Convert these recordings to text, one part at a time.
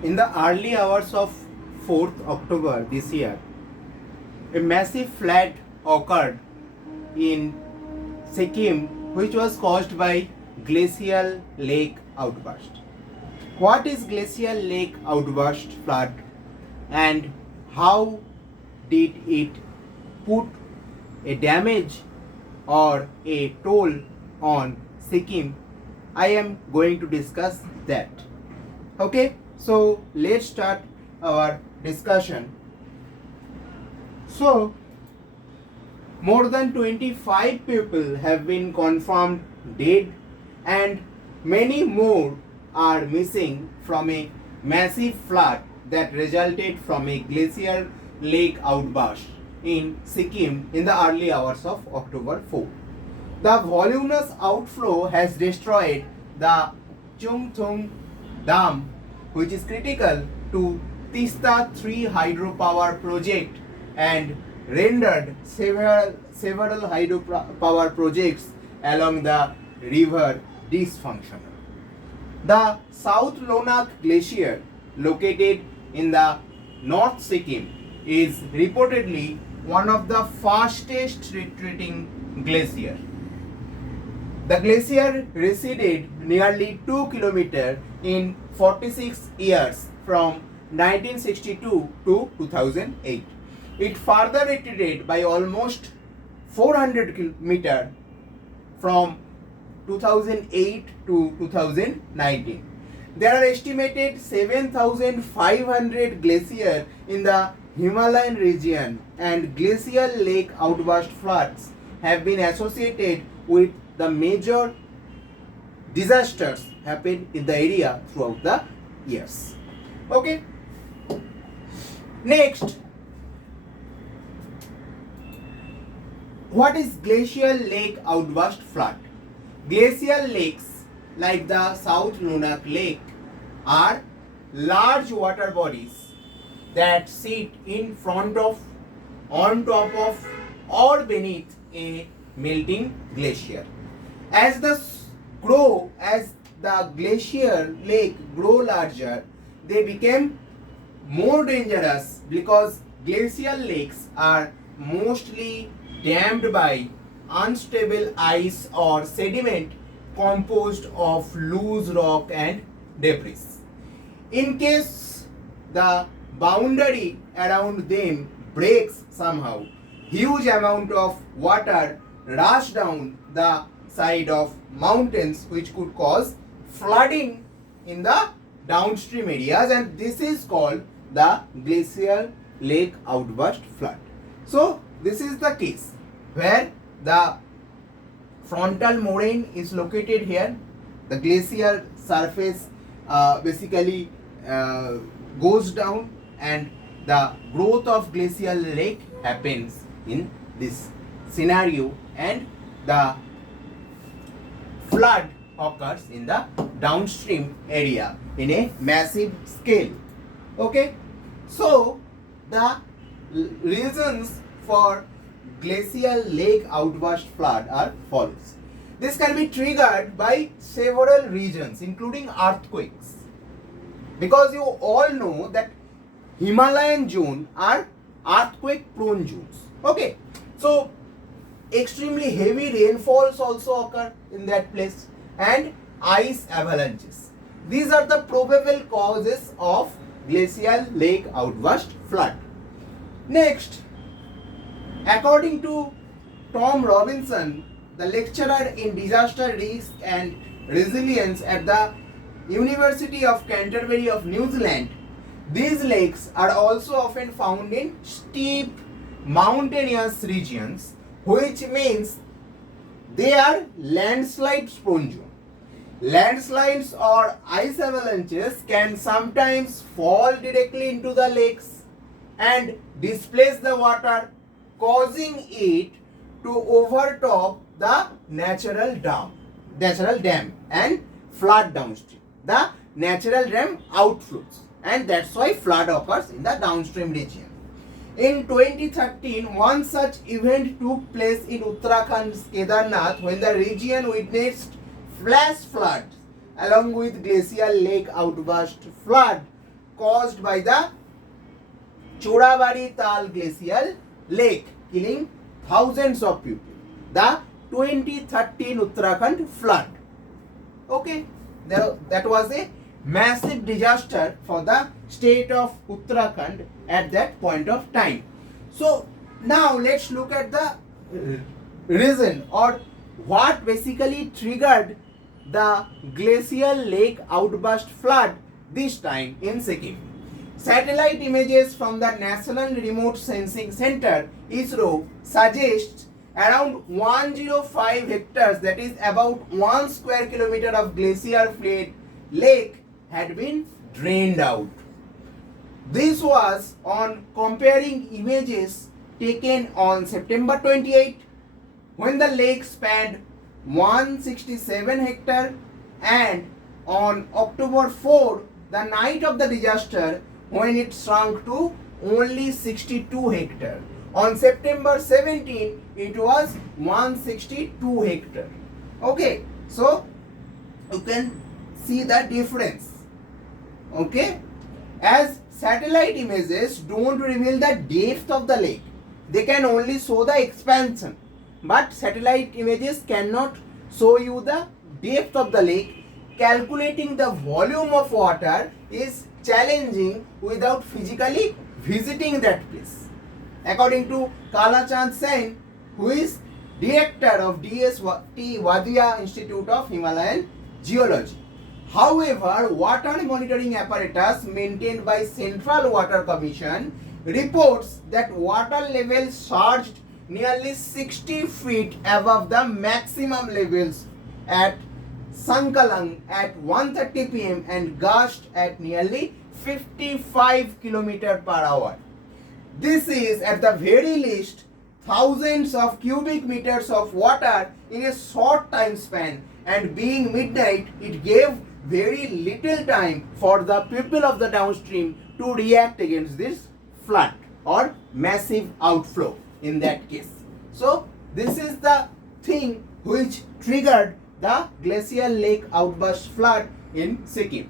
In the early hours of 4th October this year, a massive flood occurred in Sikkim, which was caused by glacial lake outburst. What is glacial lake outburst flood and how did it put a damage or a toll on Sikkim? I am going to discuss that. Okay, so let's start our discussion. So, more than 25 people have been confirmed dead and many more are missing from a massive flood that resulted from a glacial lake outburst in Sikkim in the early hours of October 4. The voluminous outflow has destroyed the Chungthung Dam, which is critical to Tista 3 hydropower project, and rendered several hydropower projects along the river dysfunctional. The South Lonak Glacier, located in the North Sikkim, is reportedly one of the fastest retreating glaciers. The glacier receded nearly 2 kilometers in 46 years from 1962 to 2008. It further retreated by almost 400 kilometers from 2008 to 2019. There are estimated 7,500 glaciers in the Himalayan region, and glacial lake outburst floods have been associated with the major disasters happened in the area throughout the years. Okay. Next, what is glacial lake outburst flood? Glacial lakes like the South Lunak Lake are large water bodies that sit in front of, on top of, or beneath a melting glacier. As the glacier lake grow larger, they became more dangerous because glacial lakes are mostly dammed by unstable ice or sediment composed of loose rock and debris. In case the boundary around them breaks somehow, huge amount of water rush down the side of mountains, which could cause flooding in the downstream areas, and this is called the glacial lake outburst flood. So this is the case where the frontal moraine is located here. The glacial surface basically goes down, and the growth of glacial lake happens in this scenario, and the flood occurs in the downstream area in a massive scale. Okay, so the reasons for glacial lake outburst flood are follows. This can be triggered by several reasons, including earthquakes, because you all know that Himalayan zone are earthquake prone zones. Okay, so extremely heavy rainfalls also occur in that place, and ice avalanches. These are the probable causes of glacial lake outburst flood. Next, according to Tom Robinson, the lecturer in disaster risk and resilience at the University of Canterbury of New Zealand, these lakes are also often found in steep mountainous regions, which means they are landslide prone zone. Landslides or ice avalanches can sometimes fall directly into the lakes and displace the water, causing it to overtop the natural dam and flood downstream. The natural dam outflows, and that's why flood occurs in the downstream region. In 2013, one such event took place in Uttarakhand's Kedarnath when the region witnessed flash floods along with glacial lake outburst flood caused by the Chorabari Tal Glacial Lake, killing thousands of people. The 2013 Uttarakhand flood. Okay, that was a massive disaster for the state of Uttarakhand at that point of time. So now let's look at the reason or what basically triggered the glacial lake outburst flood this time in Sikkim. Satellite images from the National Remote Sensing Center ISRO suggests around 105 hectares, that is about 1 square kilometer of glacier fed lake had been drained out. This was on comparing images taken on September 28 when the lake spanned 167 hectares and on October 4, the night of the disaster, when it shrunk to only 62 hectares. On September 17, it was 162 hectares. Okay, so you can see the difference. Okay, as satellite images don't reveal the depth of the lake, they can only show the expansion. But satellite images cannot show you the depth of the lake. Calculating the volume of water is challenging without physically visiting that place. According to Kalachand Sen, who is director of DST Wadia Institute of Himalayan Geology. However, water monitoring apparatus maintained by Central Water Commission reports that water levels surged nearly 60 feet above the maximum levels at Sankalang at 1:30 p.m. and gushed at nearly 55 km per hour. This is at the very least thousands of cubic meters of water in a short time span, and being midnight, it gave very little time for the people of the downstream to react against this flood or massive outflow in that case. So this is the thing which triggered the glacial lake outburst flood in Sikkim.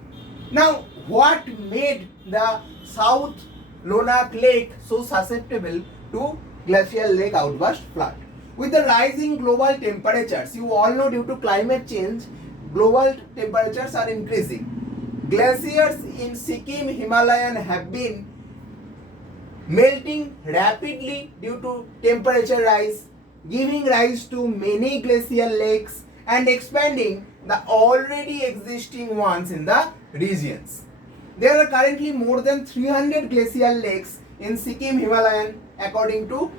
Now, what made the South Lonak Lake so susceptible to glacial lake outburst flood? With the rising global temperatures, you all know due to climate change, global temperatures are increasing. Glaciers in Sikkim Himalayan have been melting rapidly due to temperature rise, giving rise to many glacial lakes and expanding the already existing ones in the regions. There are currently more than 300 glacial lakes in Sikkim Himalayan according to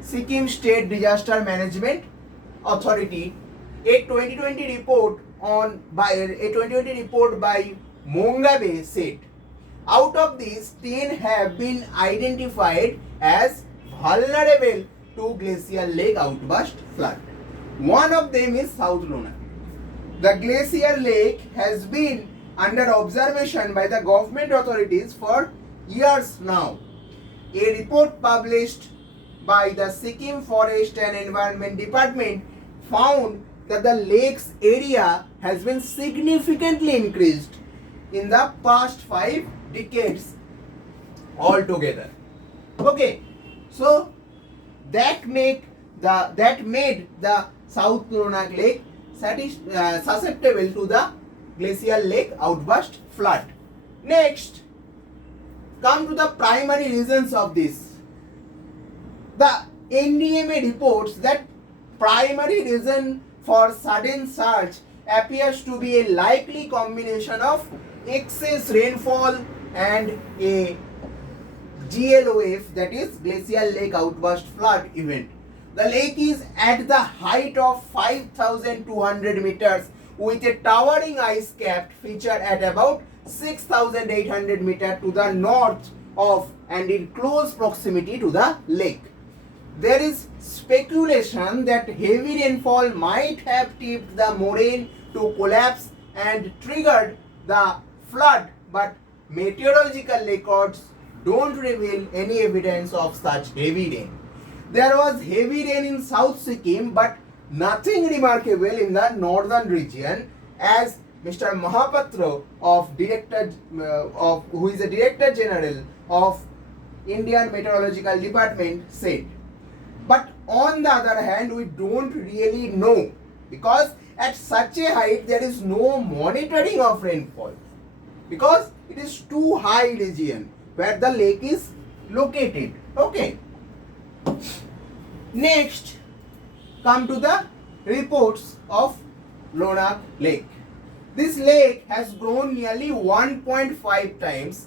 Sikkim State Disaster Management Authority. A 2020 report by Mongabe said, out of these, 10 have been identified as vulnerable to glacial lake outburst flood. One of them is South Lonak. The glacier lake has been under observation by the government authorities for years now. A report published by the Sikkim Forest and Environment Department found that the lake's area has been significantly increased in the past 5 decades altogether. Okay, so that made the South Lonak Lake susceptible to the glacial lake outburst flood. Next, come to the primary reasons of this. The NDMA reports that primary reason for sudden surge appears to be a likely combination of excess rainfall and a GLOF, that is glacial lake outburst flood event. The lake is at the height of 5,200 meters with a towering ice cap featured at about 6,800 meters to the north of and in close proximity to the lake. There is speculation that heavy rainfall might have tipped the moraine to collapse and triggered the flood, but meteorological records don't reveal any evidence of such heavy rain. There was heavy rain in South Sikkim, but nothing remarkable in the northern region, as Mr. Mahapatra who is a Director General of Indian Meteorological Department said. But on the other hand, we don't really know, because at such a height there is no monitoring of rainfall, because it is too high region where the lake is located. Okay. Next, come to the reports of Lonak Lake. This lake has grown nearly 1.5 times,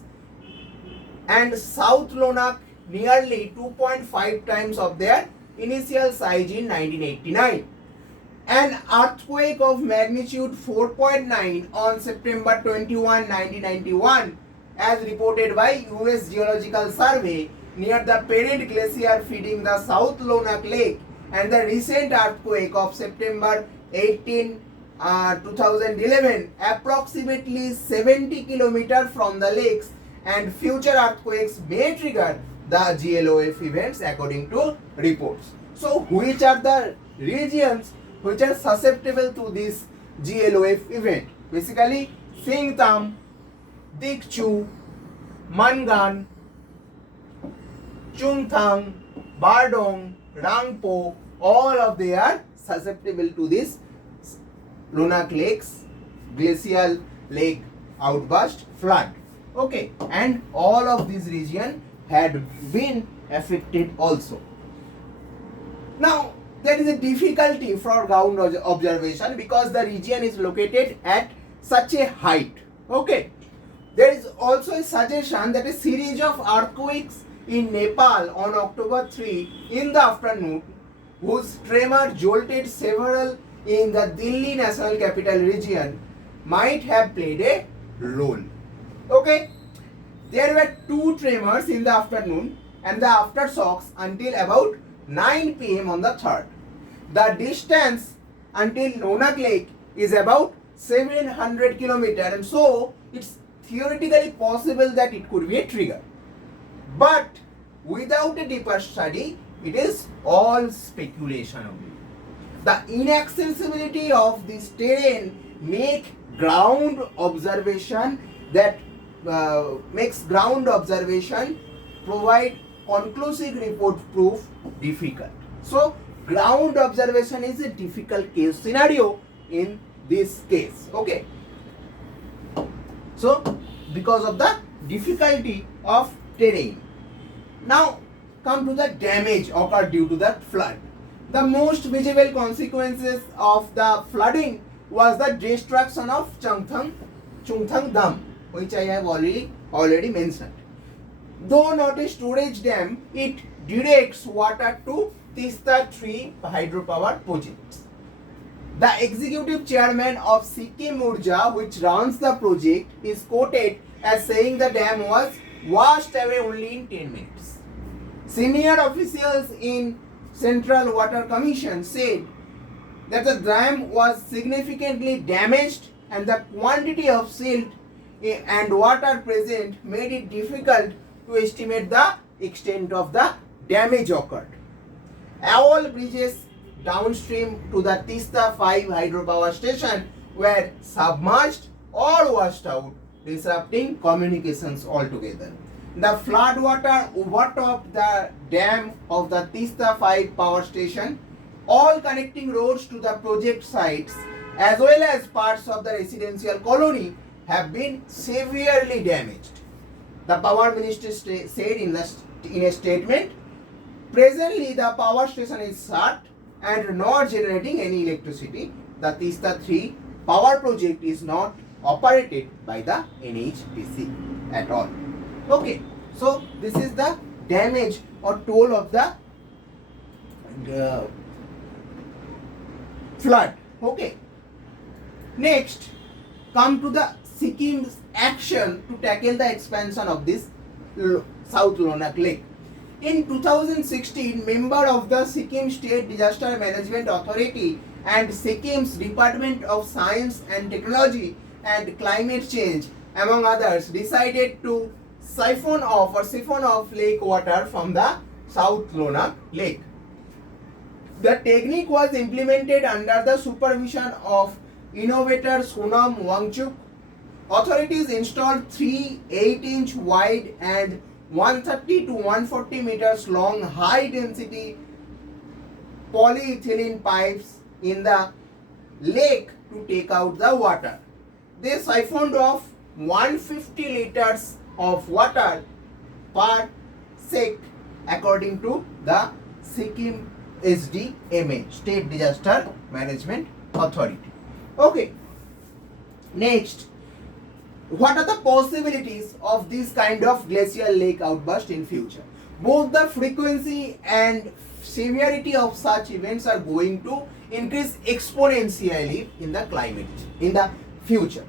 and South Lonak nearly 2.5 times of their initial size in 1989. An earthquake of magnitude 4.9 on September 21, 1991, as reported by US Geological Survey near the parent glacier feeding the South Lonak Lake, and the recent earthquake of September 18, 2011, approximately 70 kilometers from the lakes, and future earthquakes may trigger the GLOF events according to reports. So, which are the regions which are susceptible to this GLOF event? Basically, Singtam, Dikchu, Mangan, Chungthang, Bardong, Rangpo, all of they are susceptible to this Lonak Lake's glacial lake outburst flood. Okay, and all of these regions had been affected also. Now, there is a difficulty for ground observation because the region is located at such a height. Okay, there is also a suggestion that a series of earthquakes in Nepal on October 3 in the afternoon, whose tremor jolted several in the Delhi National Capital Region, might have played a role. Okay, there were 2 tremors in the afternoon and the aftershocks until about 9 p.m. on the 3rd. The distance until Lonak Lake is about 700 kilometers, and so it's theoretically possible that it could be a trigger. But without a deeper study, it is all speculation only. The inaccessibility of this terrain makes ground observation provide conclusive report proof difficult. So ground observation is a difficult case scenario in this case. Okay. So because of the difficulty of terrain. Now come to the damage occurred due to the flood. The most visible consequences of the flooding was the destruction of Chungthang Dam, which I have already mentioned. Though not a storage dam, it directs water to Tista 3 hydropower project. The executive chairman of Sikkim Urja, which runs the project, is quoted as saying the dam was washed away only in 10 minutes. Senior officials in Central Water Commission said that the dam was significantly damaged and the quantity of silt and water present made it difficult to estimate the extent of the damage occurred. All bridges downstream to the Tista 5 hydropower station were submerged or washed out, disrupting communications altogether. The flood water overtopped the dam of the Tista 5 power station. All connecting roads to the project sites as well as parts of the residential colony have been severely damaged. The power minister said in a statement, presently the power station is shut and not generating any electricity. The Tista 3 power project is not operated by the NHPC at all. Okay, so this is the damage or toll of the flood. Okay, next come to the Sikkim's action to tackle the expansion of this South Lonak Lake. In 2016, member of the Sikkim State Disaster Management Authority and Sikkim's Department of Science and Technology and Climate Change, among others, decided to siphon off lake water from the South Lonak Lake. The technique was implemented under the supervision of innovator Sonam Wangchuk. Authorities installed 3 8-inch wide and 130 to 140 meters long high density polyethylene pipes in the lake to take out the water. They siphoned off 150 liters of water per sec according to the Sikkim SDMA, State Disaster Management Authority. Okay. Next, what are the possibilities of this kind of glacial lake outburst in future? Both the frequency and severity of such events are going to increase exponentially in the future.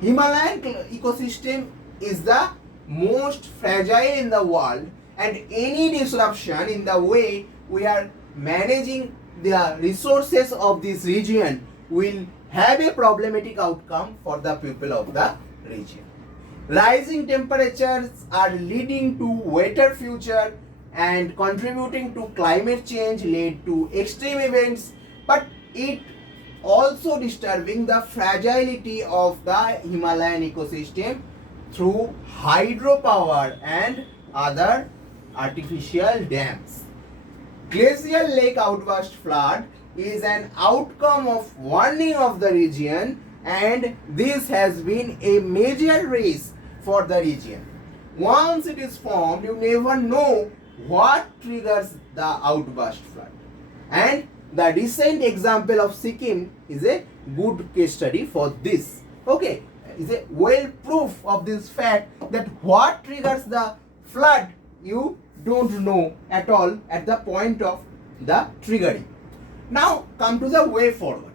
Himalayan ecosystem is the most fragile in the world, and any disruption in the way we are managing the resources of this region will have a problematic outcome for the people of the region. Rising temperatures are leading to wetter future and contributing to climate change led to extreme events, but it also disturbing the fragility of the Himalayan ecosystem through hydropower and other artificial dams. Glacial lake outburst flood is an outcome of warning of the region, and this has been a major risk for the region. Once it is formed, you never know what triggers the outburst flood. And the recent example of Sikkim is a good case study for this. Okay, is a well proof of this fact that what triggers the flood you don't know at all at the point of the triggering. Now come to the way forward.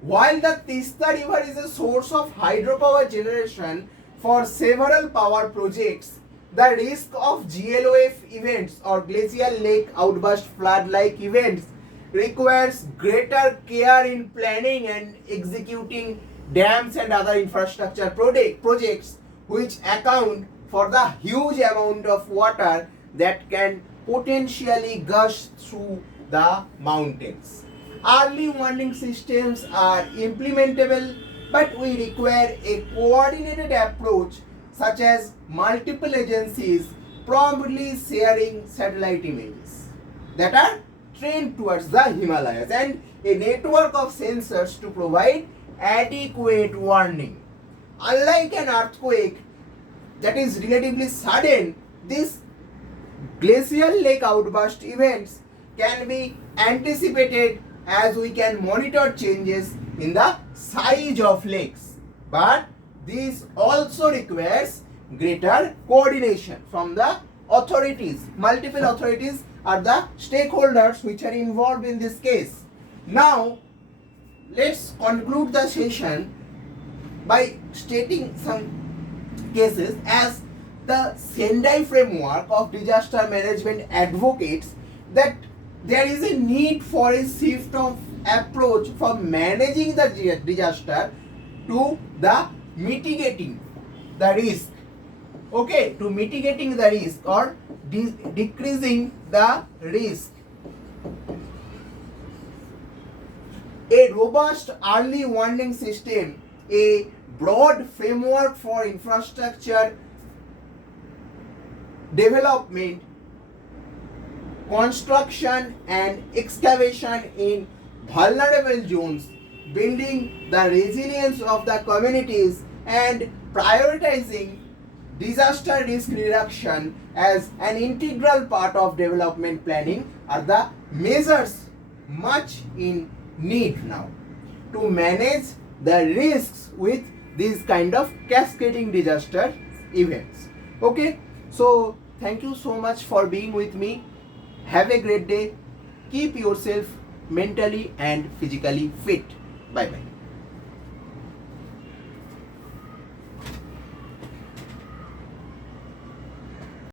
While the Tista river is a source of hydropower generation for several power projects, the risk of GLOF events or glacial lake outburst flood like events requires greater care in planning and executing dams and other infrastructure projects which account for the huge amount of water that can potentially gush through the mountains. Early warning systems are implementable, but we require a coordinated approach such as multiple agencies promptly sharing satellite images that are trained towards the Himalayas and a network of sensors to provide adequate warning. Unlike an earthquake that is relatively sudden, these glacial lake outburst events can be anticipated as we can monitor changes in the size of lakes. But this also requires greater coordination from the authorities. Multiple authorities are the stakeholders which are involved in this case. Now, let's conclude the session by stating some cases as the Sendai framework of disaster management advocates that there is a need for a shift of approach from managing the disaster to the mitigating the risk. Okay, to mitigating the risk or decreasing the risk. A robust early warning system, a broad framework for infrastructure development, construction and excavation in vulnerable zones, building the resilience of the communities, and prioritizing disaster risk reduction as an integral part of development planning are the measures much in need now to manage the risks with these kind of cascading disaster events. Okay, so thank you so much for being with me. Have a great day. Keep yourself mentally and physically fit. Bye bye.